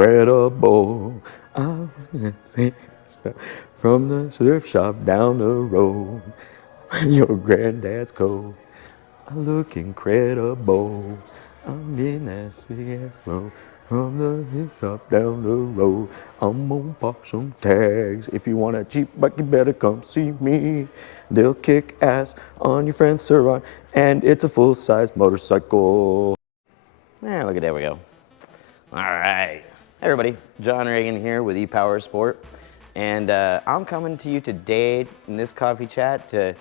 incredible. I'm from the surf shop down the road. Your granddad's coat. I look incredible. I'm in that big ass road. From the surf shop down the road. I'm gonna pop some tags. If you want a cheap bike, you better come see me. They'll kick ass on your friend Surron, and it's a full-size motorcycle. Yeah, look at there we go. All right. Hey everybody, John Reagan here with E-Powersport, and I'm coming to you today in this coffee chat to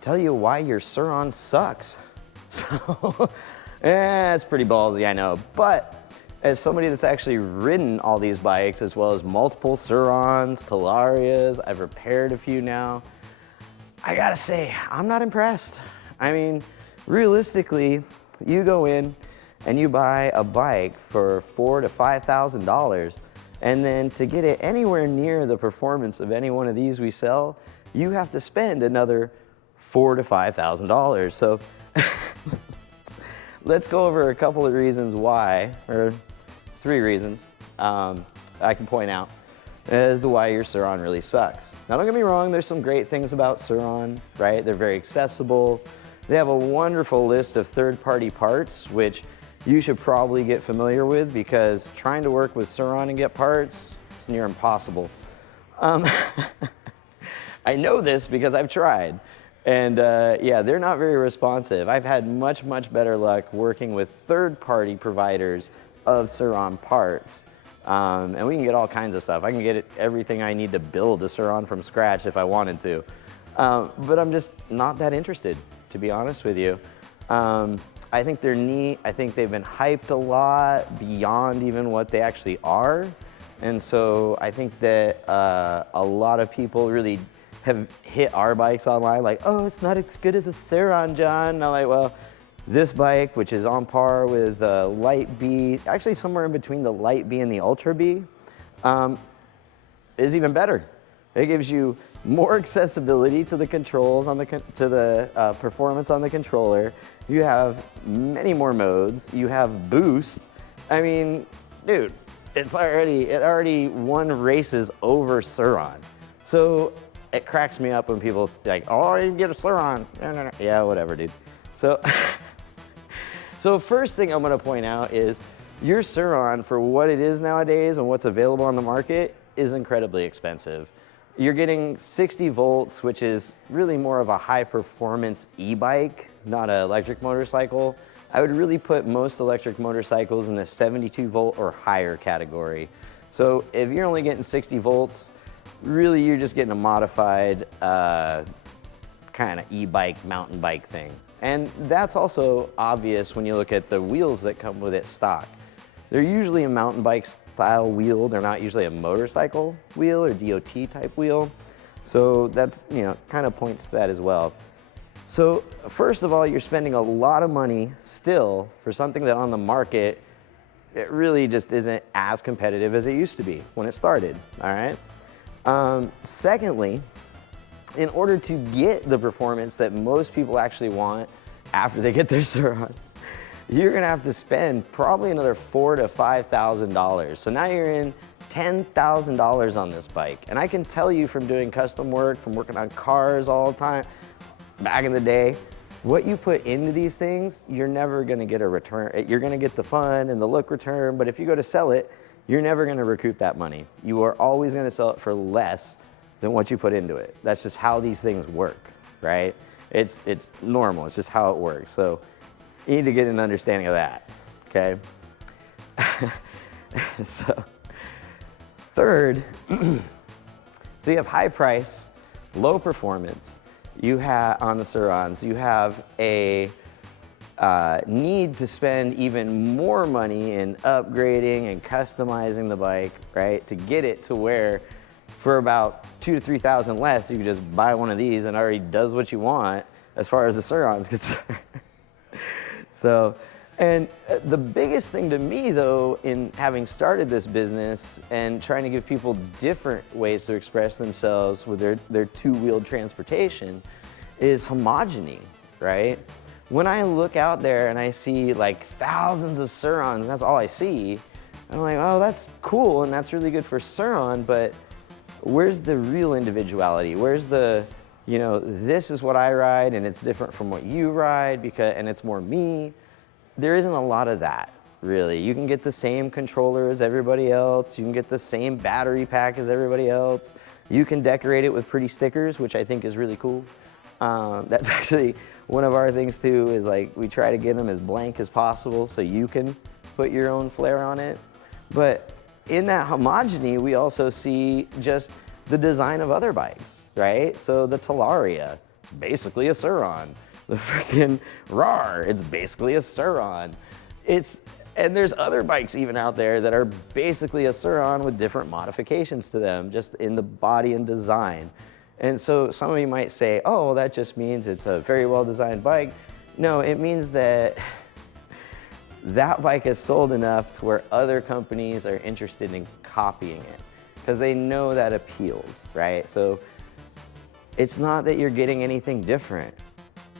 tell you why your Surron sucks. So, it's pretty ballsy, I know, but as somebody that's actually ridden all these bikes, as well as multiple Surrons, Talarias, I've repaired a few now, I gotta say, I'm not impressed. I mean, realistically, you go in and you buy a bike for $4,000 to $5,000, and then to get it anywhere near the performance of any one of these we sell, you have to spend another $4,000 to $5,000. So let's go over a couple of reasons why, or 3 reasons I can point out as to why your Surron really sucks. Now don't get me wrong, there's some great things about Surron, right? They're very accessible. They have a wonderful list of third-party parts, which you should probably get familiar with, because trying to work with Surron and get parts is near impossible. I know this because I've tried, and yeah, they're not very responsive. I've had much, much better luck working with third-party providers of Surron parts. And we can get all kinds of stuff. I can get everything I need to build a Surron from scratch if I wanted to. But I'm just not that interested, to be honest with you. I think they're neat. I think they've been hyped a lot beyond even what they actually are. And so I think that a lot of people really have hit our bikes online like, oh, it's not as good as a Surron, John. And I'm like, well, this bike, which is on par with Light B, actually somewhere in between the Light B and the Ultra B, is even better. It gives you more accessibility to the controls on the performance on the controller. You have many more modes. You have boost. I mean, dude, it already won races over Surron. So it cracks me up when people like, oh, you can get a Surron. No. Yeah, whatever, dude. So first thing I'm gonna point out is your Surron, for what it is nowadays and what's available on the market, is incredibly expensive. You're getting 60 volts, which is really more of a high performance e-bike, not an electric motorcycle. I would really put most electric motorcycles in the 72 volt or higher category. So if you're only getting 60 volts, really you're just getting a modified kind of e-bike, mountain bike thing. And that's also obvious when you look at the wheels that come with it stock. They're usually a mountain bike style wheel. They're not usually a motorcycle wheel or DOT type wheel. So that's, you know, kind of points to that as well. So first of all, you're spending a lot of money still for something that on the market, it really just isn't as competitive as it used to be when it started, all right? Secondly, in order to get the performance that most people actually want after they get their Surron, you're gonna have to spend probably another $4,000 to $5,000. So now you're in $10,000 on this bike. And I can tell you from doing custom work, from working on cars all the time, back in the day, what you put into these things, you're never gonna get a return. You're gonna get the fun and the look return, but if you go to sell it, you're never gonna recoup that money. You are always gonna sell it for less than what you put into it. That's just how these things work, right? It's normal, it's just how it works. So you need to get an understanding of that, okay? So third, so you have high price, low performance. You have, on the Surrons, you have a need to spend even more money in upgrading and customizing the bike, right? To get it to where for about $2,000 to $3,000 less, you can just buy one of these and it already does what you want as far as the Surron's concerned. So, and the biggest thing to me though, in having started this business and trying to give people different ways to express themselves with their two-wheeled transportation, is homogeny, right? When I look out there and I see like thousands of Surrons, that's all I see, And I'm like, oh, that's cool, and that's really good for Surron, but where's the real individuality? Where's the, you know, this is what I ride, and it's different from what you ride, and it's more me. There isn't a lot of that, really. You can get the same controller as everybody else. You can get the same battery pack as everybody else. You can decorate it with pretty stickers, which I think is really cool. That's actually one of our things too, is like we try to get them as blank as possible so you can put your own flair on it. But in that homogeny, we also see just the design of other bikes, right? So the Talaria, basically a Surron. The freaking RAR, it's basically a Surron. And there's other bikes even out there that are basically a Surron with different modifications to them, just in the body and design. And so some of you might say, oh, well, that just means it's a very well-designed bike. No, it means that that bike is sold enough to where other companies are interested in copying it because they know that appeals, right? So it's not that you're getting anything different.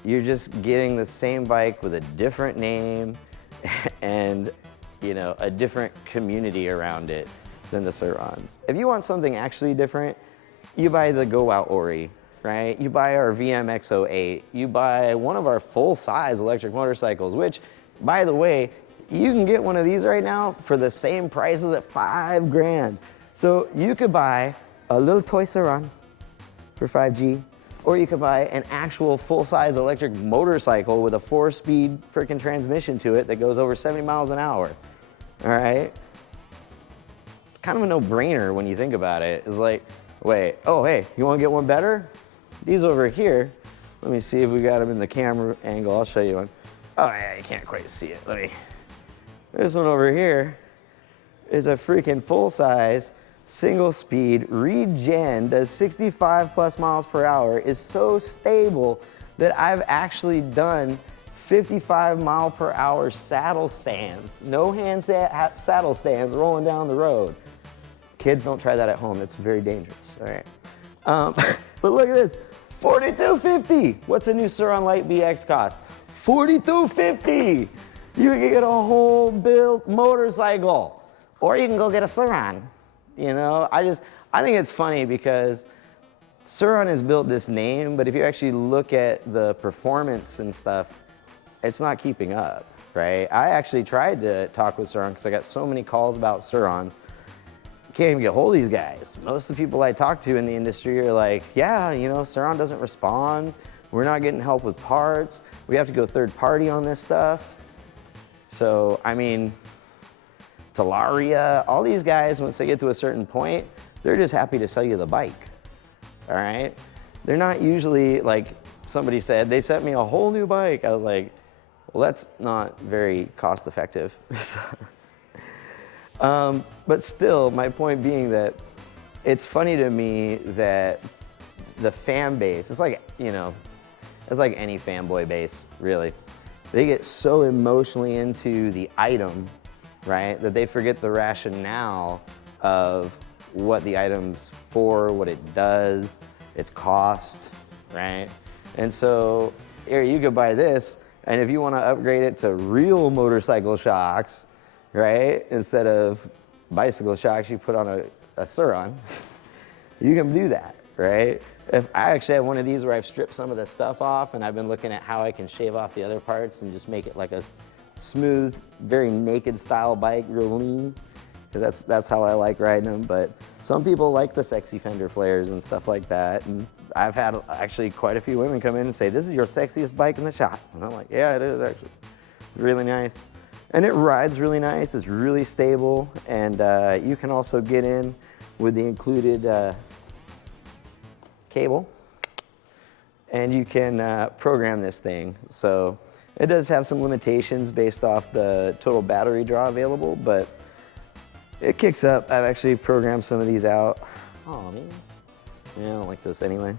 You're just getting the same bike with a different name and, you know, a different community around it than the Surrons. If you want something actually different, you buy the Go Out Ori, right? You buy our VMX08. You buy one of our full-size electric motorcycles, which, by the way, you can get one of these right now for the same prices at $5,000. So you could buy a little toy Surron for 5G, or you could buy an actual full-size electric motorcycle with a 4-speed freaking transmission to it that goes over 70 miles an hour, all right? Kind of a no-brainer when you think about it. It's like, wait, oh, hey, you wanna get one better? These over here, let me see if we got them in the camera angle. I'll show you one. Oh yeah, you can't quite see it. This one over here is a freaking full-size, single-speed, regen, does 65 plus miles per hour, is so stable that I've actually done 55 mile per hour saddle stands, no hand saddle stands rolling down the road. Kids, don't try that at home. It's very dangerous, all right? But look at this, $4,250. What's a new Surron Light BX cost? $4,250. You can get a whole built motorcycle, or you can go get a Surron. You know, I think it's funny because Surron has built this name, but if you actually look at the performance and stuff, it's not keeping up, right? I actually tried to talk with Surron because I got so many calls about Surrons. Can't even get a hold of these guys. Most of the people I talk to in the industry are like, yeah, you know, Surron doesn't respond. We're not getting help with parts. We have to go third party on this stuff. So, I mean, Talaria, all these guys, once they get to a certain point, they're just happy to sell you the bike, all right? They're not usually, like somebody said, they sent me a whole new bike. I was like, well, that's not very cost effective. But still, my point being that it's funny to me that the fan base, it's like, you know, it's like any fanboy base, really. They get so emotionally into the item, right, that they forget the rationale of what the item's for, what it does, its cost, right? And so, here, you could buy this, and if you want to upgrade it to real motorcycle shocks, right, instead of bicycle shocks you put on a Surron, you can do that, right? If I actually have one of these where I've stripped some of the stuff off and I've been looking at how I can shave off the other parts and just make it like a smooth, very naked style bike, real lean, because that's how I like riding them. But some people like the sexy fender flares and stuff like that. And I've had actually quite a few women come in and say, this is your sexiest bike in the shop. And I'm like, yeah, it is actually. It's really nice. And it rides really nice, it's really stable, and you can also get in with the included cable, and you can program this thing. So it does have some limitations based off the total battery draw available, but it kicks up. I've actually programmed some of these out. Oh man, yeah, I don't like this anyway.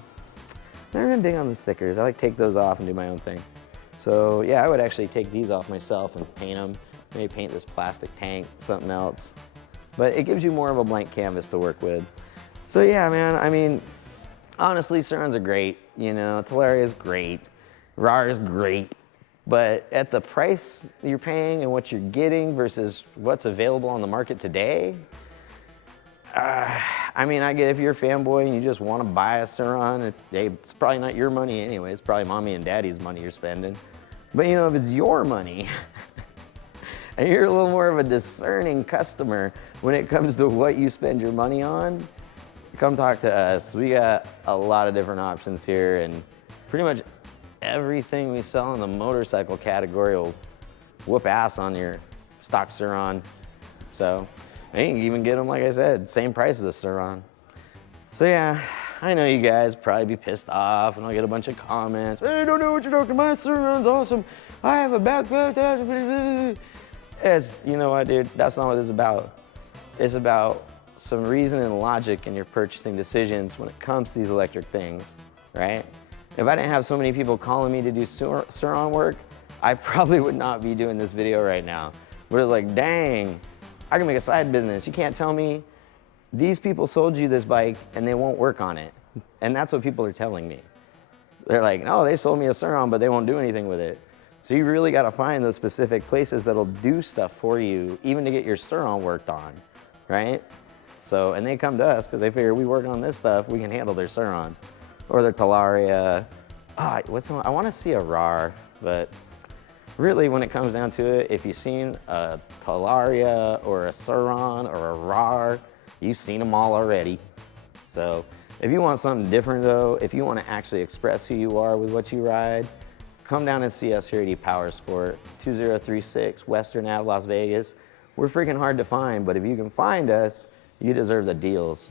Never been big on the stickers. I like to take those off and do my own thing. So yeah, I would actually take these off myself and paint them. Maybe paint this plastic tank, something else. But it gives you more of a blank canvas to work with. So yeah, man, I mean, honestly, Surrons are great. You know, Talaria is great. RAR is great. But at the price you're paying and what you're getting versus what's available on the market today, I mean, I get if you're a fanboy and you just want to buy a Surron, it's probably not your money anyway. It's probably mommy and daddy's money you're spending. But you know, if it's your money, and you're a little more of a discerning customer when it comes to what you spend your money on, come talk to us. We got a lot of different options here, and pretty much everything we sell in the motorcycle category will whoop ass on your stock Surron. So, and you can even get them, like I said, same price as a Surron. So yeah, I know you guys probably be pissed off, and I'll get a bunch of comments. Hey, I don't know what you're talking about. Surron's awesome. I have a backpack. As you know what, dude, that's not what it's about. It's about some reason and logic in your purchasing decisions when it comes to these electric things, right? If I didn't have so many people calling me to do Surron work, I probably would not be doing this video right now. But it's like, dang, I can make a side business. You can't tell me these people sold you this bike and they won't work on it. And that's what people are telling me. They're like, no, they sold me a Surron, but they won't do anything with it. So you really got to find those specific places that'll do stuff for you, even to get your Surron worked on, right? So, and they come to us because they figure we work on this stuff, we can handle their Surron or their Talaria. I want to see a RAR, but really when it comes down to it, if you've seen a Talaria or a Surron or a RAR, you've seen them all already. So if you want something different though, if you want to actually express who you are with what you ride, come down and see us here at E-Powersport, 2036 Western Ave, Las Vegas. We're freaking hard to find, but if you can find us, you deserve the deals.